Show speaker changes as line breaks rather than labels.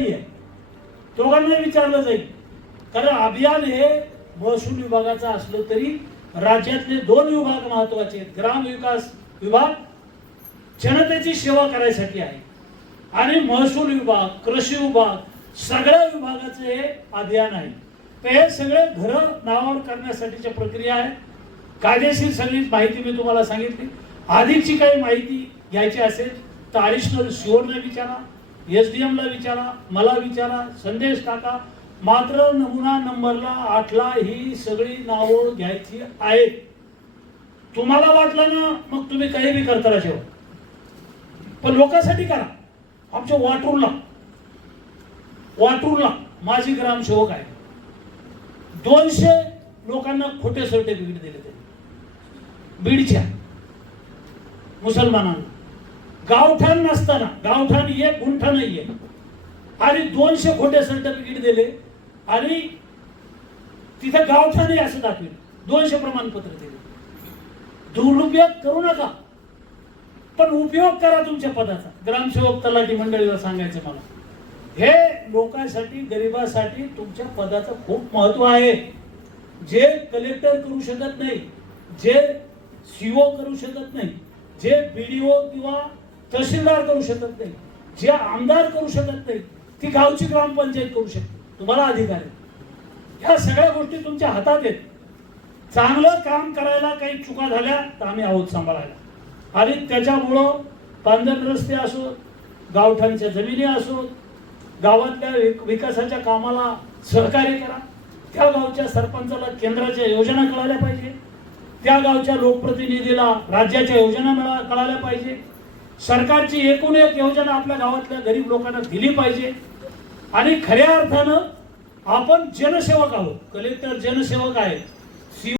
जबाबदारी आहे दोघांना विचारलं जाईल. कारण अभियान हे महसूल विभागाचं असलं तरी राज्यातले दोन विभाग महत्त्वाचे आहेत. ग्राम विकास विभाग जनतेची सेवा करायसाठी आहे. आणि महसूल विभाग कृषी विभाग सगळ्या विभागाचं हे अभियान आहे. तर हे सगळे घरं नावावर करण्यासाठीच्या प्रक्रिया आहे कायदेशीर सगळी माहिती मी तुम्हाला सांगितली. अधिकची काही माहिती घ्यायची असेल तर ॲडिशनल शिवरला विचारा. एस डी एमला विचारा मला विचारा संदेश टाका. मात्र नमुना नंबरला आठला ही सगळी नावं घ्यायची आहेत. तुम्हाला वाटलं ना मग तुम्ही काही बी करता ठेवा. पण लोकांसाठी करा. आमच्या वाटूरला. वाटूरला माझी ग्रामसेवक आहे. दोनशे लोकांना खोटे सर्टिफिकेट दिले ते बीडच्या मुसलमानांना. गावठाण नसताना गावठाण एक गुंठा नाहीये आणि दोनशे खोटे सर्टिफिकेट दिले आणि तिथं गावठाण असं दाखवेल. दोनशे प्रमाणपत्र दिले. दुरुपयोग करू नका. पण उपयोग करा तुमच्या पदाचा. ग्रामसेवक तलाठी मंडळीला सांगायचं मला. हे लोकांसाठी गरिबासाठी तुमच्या पदाचं खूप महत्त्व आहे. जे कलेक्टर करू शकत नाही जे सीओ करू शकत नाही जे बीडीओ किंवा तहसीलदार करू शकत नाही. जे आमदार करू शकत नाही ती गावची ग्रामपंचायत करू शकते. तुम्हाला अधिकार आहे. ह्या सगळ्या गोष्टी तुमच्या हातात आहेत. चांगलं काम करायला काही चुका झाल्या तर आम्ही आहोत सांभाळायला. आणि त्याच्यामुळं पांढर रस्ते असो गावठांच्या जमिनी असो गावातल्या विक- विकासाच्या कामाला सहकार्य करा. त्या गावच्या सरपंचाला केंद्राच्या योजना कळायला पाहिजे. त्या गावच्या लोकप्रतिनिधीला राज्याच्या योजना मिळा कळायला पाहिजे. सरकारची एकूण एक योजना आपल्या गावातल्या गरीब लोकांना दिली पाहिजे. आणि खऱ्या अर्थानं आपण जनसेवक आहोत. कलेक्टर जनसेवक आहे